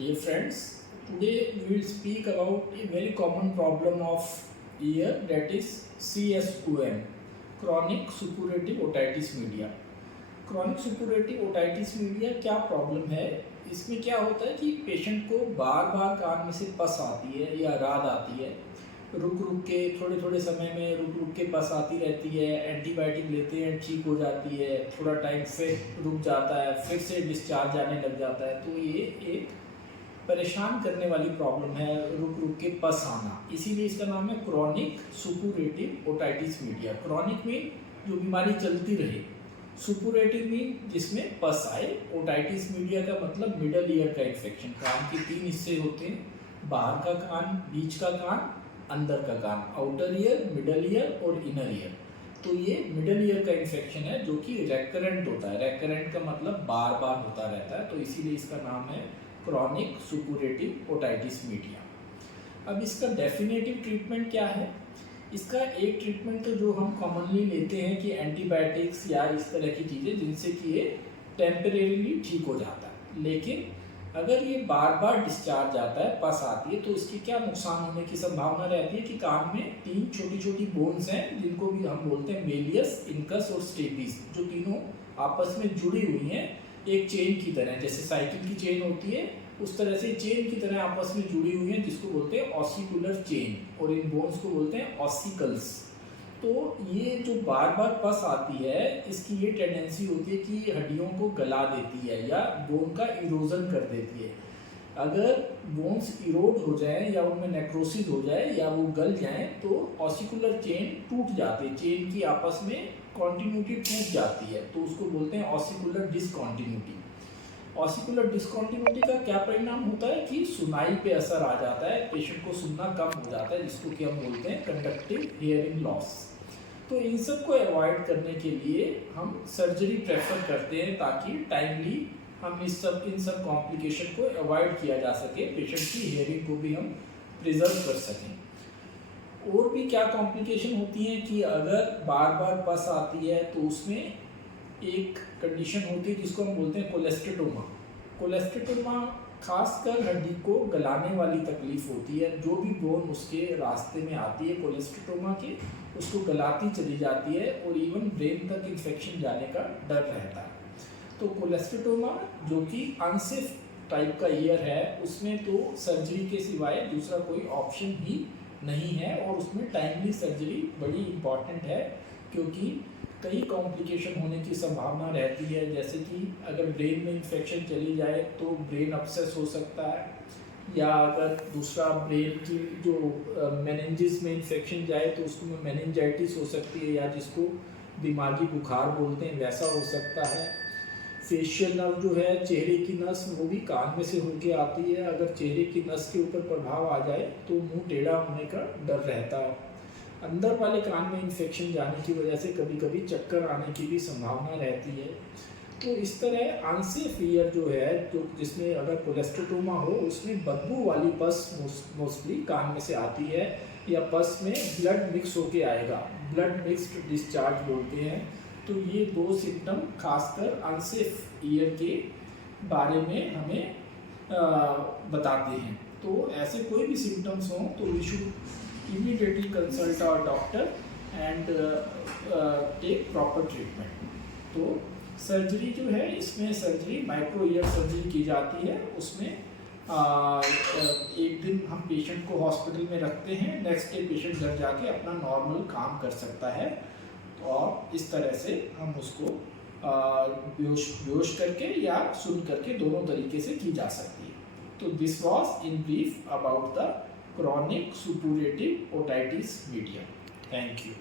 Dear friends, today we will speak about a very common problem of ear, that is CSOM, chronic suppurative otitis media. Chronic suppurative otitis media क्या problem है? इसमें क्या होता है कि patient को बार बार कान में से पस आती है या राद आती है, रुक रुक के थोड़े थोड़े समय में रुक रुक के पस आती रहती है, एंटीबायोटिक लेते हैं ठीक हो जाती है, थोड़ा टाइम फिर रुक जाता है, फिर से डिस्चार्ज आने लग जाता है। तो ये एक परेशान करने वाली प्रॉब्लम है, रुक रुक के पस आना। इसीलिए इसका नाम है chronic suppurative otitis media. Chronic में जो बीमारी चलती रहे, सुपुरेटिव में जिसमें पस आए। ओटाइटिस मीडिया का मतलब मिडल ईयर का इन्फेक्शन। कान के 3 हिस्से होते हैं, बाहर का कान, बीच का कान, अंदर का कान, आउटर ईयर, मिडल ईयर और इनर ईयर। तो ये मिडल ईयर का इन्फेक्शन है जो कि रेकरेंट होता है। रेकरेंट का मतलब बार बार होता रहता है, तो इसीलिए इसका नाम है क्रॉनिक सुपुरेटिव ओटाइटिस मीडिया। अब इसका डेफिनेटिव ट्रीटमेंट क्या है? इसका एक ट्रीटमेंट तो जो हम कॉमनली लेते हैं कि एंटीबायोटिक्स या इस तरह की चीज़ें जिनसे कि ये टेम्परेरीली ठीक हो जाता है। लेकिन अगर ये बार बार डिस्चार्ज आता है, पस आती है, तो इसकी क्या नुकसान होने की संभावना रहती है कि कान में 3 छोटी छोटी बोन्स हैं जिनको भी हम बोलते हैं मेलियस, इनकस और स्टेपिस, जो तीनों आपस में जुड़ी हुई हैं एक चेन की तरह। जैसे साइकिल की चेन होती है उस तरह से चेन की तरह आपस में जुड़ी हुई हैं, जिसको बोलते हैं ऑसिकुलर चेन, और इन बोन्स को बोलते हैं ऑसिकल्स। तो ये जो बार बार पस आती है, इसकी ये टेंडेंसी होती है कि हड्डियों को गला देती है या बोन का इरोजन कर देती है। अगर बोन्स इरोड हो जाए या उनमें नेक्रोसिस हो जाए या वो गल जाएं तो ऑसिकुलर चेन टूट जाती है, चेन की आपस में कॉन्टिन्यूटी टूट जाती है, तो उसको बोलते हैं ऑसिकुलर डिसकॉन्टिन्यूटी। ऑसिकुलर डिसकॉन्टिन्यूटी का क्या परिणाम होता है कि सुनाई पे असर आ जाता है, पेशेंट को सुनना कम हो जाता है, जिसको कि हम बोलते हैं कंडक्टिव हियरिंग लॉस। तो इन सब को अवॉइड करने के लिए हम सर्जरी प्रेफर करते हैं ताकि टाइमली हम इन सब कॉम्प्लिकेशन को अवॉइड किया जा सके, पेशेंट की हियरिंग को भी हम प्रिजर्व कर सकें। और भी क्या कॉम्प्लिकेशन होती हैं कि अगर बार बार पस आती है तो उसमें एक कंडीशन होती है जिसको हम बोलते हैं कोलेस्टेटोमा। कोलेस्टेटोमा खासकर हड्डी को गलाने वाली तकलीफ होती है। जो भी बोन उसके रास्ते में आती है कोलेस्टेटोमा के, उसको गलाती चली जाती है और इवन ब्रेन तक इन्फेक्शन जाने का डर रहता है। तो कोलेस्टेटोमा जो कि अनसेफ टाइप का ईयर है, उसमें तो सर्जरी के सिवाय दूसरा कोई ऑप्शन ही नहीं है, और उसमें टाइमली सर्जरी बड़ी इम्पॉर्टेंट है क्योंकि कई कॉम्प्लिकेशन होने की संभावना रहती है। जैसे कि अगर ब्रेन में इन्फेक्शन चली जाए तो ब्रेन अपसेस हो सकता है, या अगर दूसरा ब्रेन की जो मेनिंजिस में इन्फेक्शन जाए तो उसमें मेनिंजाइटिस हो सकती है, या जिसको दिमागी बुखार बोलते हैं वैसा हो सकता है। फेशियल नर्व जो है, चेहरे की नस, वो भी कान में से होके आती है। अगर चेहरे की नस के ऊपर प्रभाव आ जाए तो मुंह टेढ़ा होने का डर रहता है। अंदर वाले कान में इन्फेक्शन जाने की वजह से कभी कभी चक्कर आने की भी संभावना रहती है। तो इस तरह अनसेफ ईयर जो है, जो जिसमें अगर कोलेस्टेटोमा हो, उसमें बदबू वाली पस मोस्टली कान में से आती है, या पस में ब्लड मिक्स होके आएगा, ब्लड मिक्स्ड डिस्चार्ज बोलते हैं। तो ये 2 सिम्टम खासकर अनसेफ ईयर के बारे में हमें बताते हैं। तो ऐसे कोई भी सिम्टम्स हों तो we should immediately consult our doctor and take proper treatment। तो सर्जरी जो है, इसमें सर्जरी माइक्रो ईयर सर्जरी की जाती है। उसमें एक दिन हम पेशेंट को हॉस्पिटल में रखते हैं, नेक्स्ट डे पेशेंट घर जाके अपना नॉर्मल काम कर सकता है, और इस तरह से हम उसको बेहोश करके या सुन करके दोनों तरीके से की जा सकती है। तो this was in brief about the chronic suppurative otitis media. Thank you.